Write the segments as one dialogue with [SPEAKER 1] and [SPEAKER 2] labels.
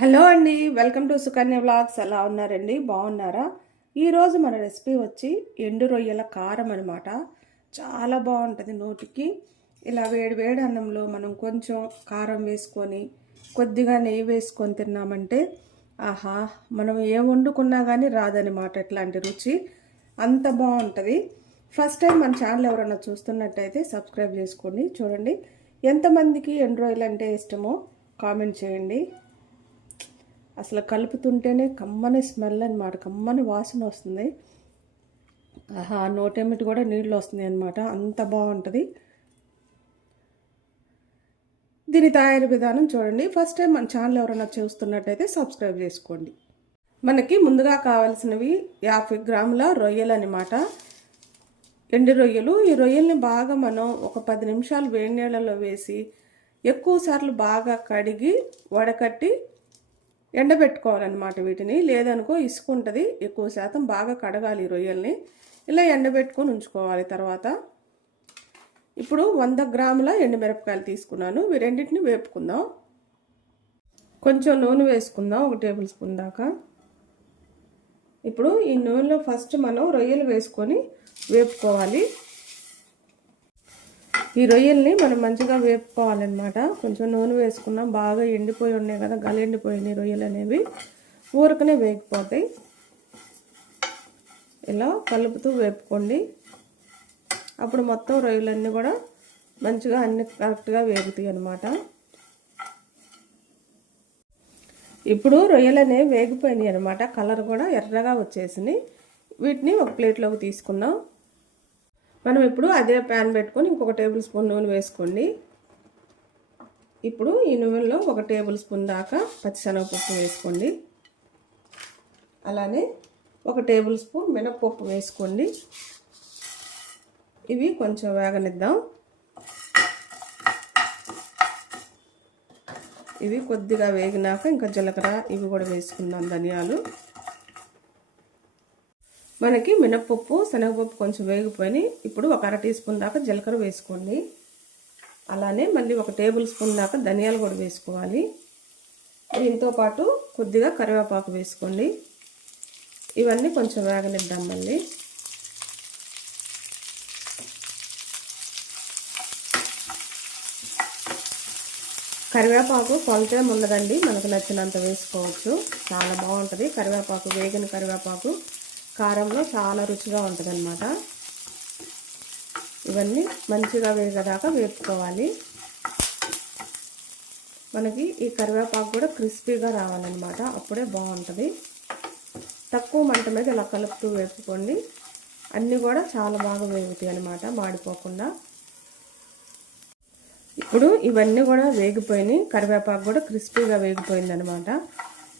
[SPEAKER 1] Hello అండి welcome to Sukanya vlogs. ఎలా ఉన్నారండి? బాగున్నారా? ఈరోజు మన రెసిపీ వచ్చి ఎండు రొయ్యల కారం అనమాట చాలా బాగుంటుంది నోటికి. ఇలా వేడి వేడి అన్నంలో మనం కొంచెం కారం వేసుకొని కొద్దిగా నెయ్యి వేసుకొని తిన్నామంటే ఆహా మనం ఏం వండుకున్నా కానీ రాదనమాట ఇట్లాంటి రుచి. అంత బాగుంటుంది. ఫస్ట్ టైం మన ఛానల్ ఎవరైనా చూస్తున్నట్టయితే సబ్స్క్రైబ్ చేసుకోండి చూడండి. ఎంతమందికి ఎండు రొయ్యలు అంటే ఇష్టమో కామెంట్ చేయండి. అసలు కలుపుతుంటేనే కమ్మని స్మెల్ అనమాట కమ్మని వాసన వస్తుంది. ఆహా నోటెమిటి కూడా నీళ్ళు వస్తున్నాయి అనమాట అంత బాగుంటుంది. దీని తయారీ విధానం చూడండి. ఫస్ట్ టైం మన ఛానల్ ఎవరైనా చూస్తున్నట్టయితే సబ్స్క్రైబ్ చేసుకోండి. మనకి ముందుగా కావాల్సినవి యాభై గ్రాముల రొయ్యలు అనమాట ఎండు రొయ్యలు ఈ రొయ్యల్ని బాగా మనం ఒక పది నిమిషాలు వేడి నీళ్ళలో వేసి ఎక్కువ సార్లు బాగా కడిగి వడకట్టి ఎండబెట్టుకోవాలన్నమాట వీటిని. లేదనుకో ఇసుక ఉంటుంది ఎక్కువ శాతం బాగా కడగాలి రొయ్యల్ని. ఇలా ఎండబెట్టుకొని ఉంచుకోవాలి తర్వాత. ఇప్పుడు వంద గ్రాముల ఎండుమిరపకాయలు తీసుకున్నాను. ఇవి రెండింటిని వేపుకుందాం. కొంచెం నూనె వేసుకుందాం ఒక టేబుల్ స్పూన్ దాకా. ఇప్పుడు ఈ నూనెలో ఫస్ట్ మనం రొయ్యలు వేసుకొని వేపుకోవాలి. ఈ రొయ్యల్ని మనం మంచిగా వేపుకోవాలన్నమాట. కొంచెం నూనె వేసుకున్నాం. బాగా ఎండిపోయి ఉన్నాయి కదా గల ఎండిపోయినాయి రొయ్యలు అనేవి. ఊరకనే వేగిపోతాయి. ఇలా కలుపుతూ వేపుకోండి. అప్పుడు మొత్తం రొయ్యలన్నీ కూడా మంచిగా అన్ని కరెక్ట్గా వేగుతాయి అనమాట ఇప్పుడు రొయ్యలు అనేవి వేగిపోయినాయి అనమాట కలర్ కూడా ఎర్రగా వచ్చేసినాయి వీటిని ఒక ప్లేట్లోకి తీసుకున్నాం మనం ఇప్పుడు అదే ప్యాన్ పెట్టుకొని ఇంకొక టేబుల్ స్పూన్ నూనె వేసుకోండి. ఇప్పుడు ఈ నూనెలో ఒక టేబుల్ స్పూన్ దాకా పచ్చిశనగపప్పు వేసుకోండి. అలానే ఒక టేబుల్ స్పూన్ మినప్పప్పు వేసుకోండి. ఇవి కొంచెం వేగనిద్దాం. ఇవి కొద్దిగా వేగినాక ఇంకా జీలకర్ర ఇవి కూడా వేసుకుందాం ధనియాలు. మనకి మినప్పప్పు శనగపప్పు కొంచెం వేగిపోయి ఇప్పుడు ఒక అర టీ స్పూన్ దాకా జీలకర్ర వేసుకోండి. అలానే మళ్ళీ ఒక టేబుల్ స్పూన్ దాకా ధనియాలు కూడా వేసుకోవాలి. దీంతో పాటు కొద్దిగా కరివేపాకు వేసుకోండి. ఇవన్నీ కొంచెం వేగనిద్దాం మళ్ళీ. కరివేపాకు కొలతే ఉండదండి మనకు నచ్చినంత వేసుకోవచ్చు. చాలా బాగుంటుంది. కరివేపాకు వేగిన కరివేపాకు. కారంలో చాలా రుచిగా ఉంటుంది అనమాట ఇవన్నీ మంచిగా వేగదాకా వేపుకోవాలి. మనకి ఈ కరివేపాకు కూడా క్రిస్పీగా రావాలన్నమాట. అప్పుడే బాగుంటుంది. తక్కువ మంట మీద ఇలా కలుపుతూ వేపుకోండి. అన్నీ కూడా చాలా బాగా వేగుతాయి అనమాట మాడిపోకుండా. ఇప్పుడు ఇవన్నీ కూడా వేగిపోయినాయి. కరివేపాకు కూడా క్రిస్పీగా వేగిపోయింది అనమాట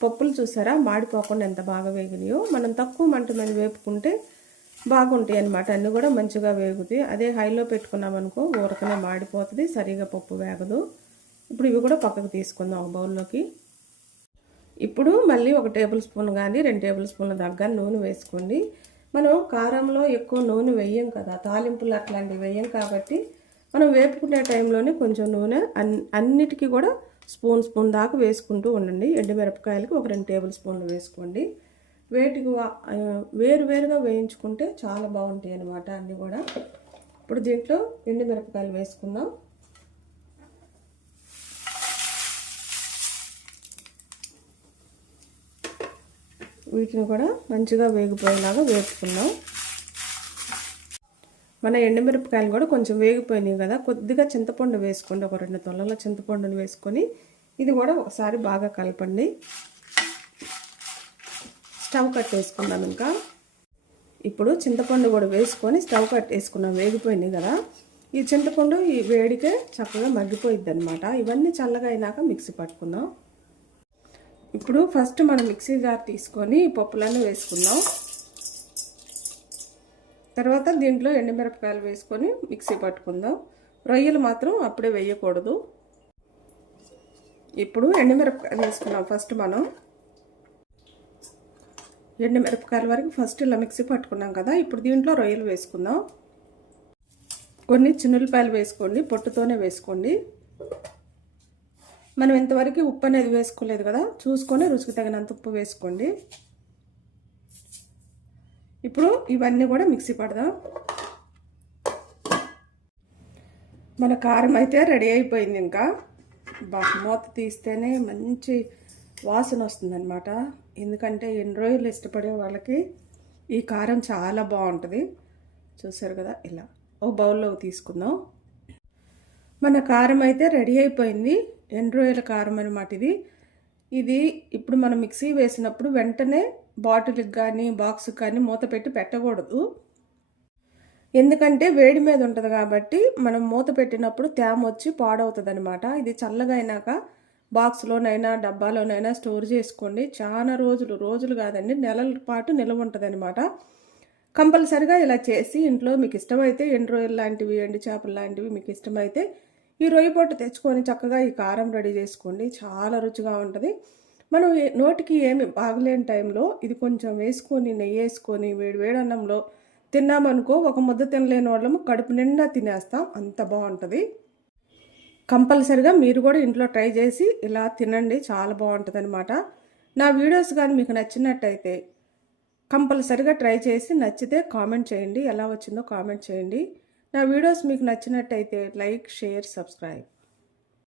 [SPEAKER 1] పప్పులు చూసారా? మాడిపోకుండా ఎంత బాగా వేగినాయో మనం తక్కువ మంట మీద వేపుకుంటే బాగుంటాయి అనమాట అన్నీ కూడా మంచిగా వేగుతాయి. అదే హైలో పెట్టుకున్నామనుకో ఊరకనే మాడిపోతుంది సరిగా పప్పు వేగదు. ఇప్పుడు ఇవి కూడా పక్కకు తీసుకుందాం ఒక బౌల్లోకి. ఇప్పుడు మళ్ళీ ఒక టేబుల్ స్పూన్ కానీ రెండు టేబుల్ స్పూన్ల దగ్గర నూనె వేసుకోండి. మనం కారంలో ఎక్కువ నూనె వేయం కదా తాలింపులు అట్లాంటివి వేయం కాబట్టి మనం వేపుకునే టైంలోనే కొంచెం నూనె అన్నిటికీ కూడా స్పూన్ స్పూన్ దాకా వేసుకుంటూ ఉండండి. ఎండుమిరపకాయలకి ఒక రెండు టేబుల్ స్పూన్లు వేసుకోండి. వేటికి వేరు వేరుగా వేయించుకుంటే చాలా బాగుంటాయి అన్నమాట అన్నీ కూడా. ఇప్పుడు దీంట్లో ఎండుమిరపకాయలు వేసుకుందాం. వీటిని కూడా మంచిగా వేగిపోయేలాగా వేసుకుందాం మన ఎండుమిరపకాయలు కూడా కొంచెం వేగిపోయినాయి కదా కొద్దిగా చింతపండు వేసుకోండి ఒక రెండు తొలల చింతపండుని వేసుకొని. ఇది కూడా ఒకసారి బాగా కలపండి. స్టవ్ కట్టేసుకుందాం ఇంకా. ఇప్పుడు చింతపండు కూడా వేసుకొని స్టవ్ కట్టేసుకున్నాం వేగిపోయినాయి కదా. ఈ చింతపండు ఈ వేడికే చక్కగా మగ్గిపోయిద్ది అనమాట ఇవన్నీ చల్లగా అయినాక మిక్సీ పట్టుకుందాం. ఇప్పుడు ఫస్ట్ మనం మిక్సీ జార్ తీసుకొని పప్పులన్నీ వేసుకుందాం. తర్వాత దీంట్లో ఎండుమిరపకాయలు వేసుకొని మిక్సీ పట్టుకుందాం. రొయ్యలు మాత్రం అప్పుడే వేయకూడదు. ఇప్పుడు ఎండుమిరపకాయలు వేసుకున్నాం ఫస్ట్ మనం. ఎండుమిరపకాయల వరకు ఫస్ట్ ఇలా మిక్సీ పట్టుకున్నాం కదా ఇప్పుడు దీంట్లో రొయ్యలు వేసుకుందాం. కొన్ని చిన్నులపాయలు వేసుకోండి పొట్టుతోనే వేసుకోండి. మనం ఇంతవరకు ఉప్పు అనేది వేసుకోలేదు కదా చూసుకొని రుచికి తగినంత ఉప్పు వేసుకోండి. ఇప్పుడు ఇవన్నీ కూడా మిక్సీ పడదాం. మన కారం అయితే రెడీ అయిపోయింది ఇంకా. బా మూత తీస్తేనే మంచి వాసన వస్తుందన్నమాట. ఎందుకంటే ఎన్ని రోజులు ఇష్టపడే వాళ్ళకి ఈ కారం చాలా బాగుంటుంది. చూసారు కదా ఇలా ఓ బౌల్లో తీసుకుందాం. మన కారం అయితే రెడీ అయిపోయింది. ఎన్ని రోజుల కారం అనమాట ఇది. ఇది ఇప్పుడు మనం మిక్సీ వేసినప్పుడు వెంటనే బాటిల్కి కానీ బాక్స్కి కానీ మూత పెట్టి పెట్టకూడదు. ఎందుకంటే వేడి మీద ఉంటుంది కాబట్టి మనం మూత పెట్టినప్పుడు తేమ వచ్చి పాడవుతుంది అనమాట ఇది చల్లగా అయినాక బాక్స్లోనైనా డబ్బాలోనైనా స్టోర్ చేసుకోండి. చాలా రోజులు రోజులు కాదండి నెలల పాటు నిల్వ ఉంటుంది అనమాట కంపల్సరిగా ఇలా చేసి ఇంట్లో మీకు ఇష్టమైతే ఎండు రొయ్యలు లాంటివి ఎండు చేపలు లాంటివి మీకు ఇష్టమైతే ఈ రొయ్య పొట్టు తెచ్చుకొని చక్కగా ఈ కారం రెడీ చేసుకోండి. చాలా రుచిగా ఉంటుంది. మనం నోటికి ఏమి బాగలేని టైంలో ఇది కొంచెం వేసుకొని నెయ్యి వేసుకొని వేడి వేడి అన్నంలో తిన్నామనుకో ఒక ముద్ద తినలేని వాళ్ళము కడుపు నిండా తినేస్తాం. అంత బాగుంటుంది. కంపల్సరిగా మీరు కూడా ఇంట్లో ట్రై చేసి ఇలా తినండి. చాలా బాగుంటుంది అనమాట నా వీడియోస్ కానీ మీకు నచ్చినట్టయితే కంపల్సరిగా ట్రై చేసి నచ్చితే కామెంట్ చేయండి. ఎలా వచ్చిందో కామెంట్ చేయండి. నా వీడియోస్ మీకు నచ్చినట్టయితే లైక్ షేర్ సబ్స్క్రైబ్.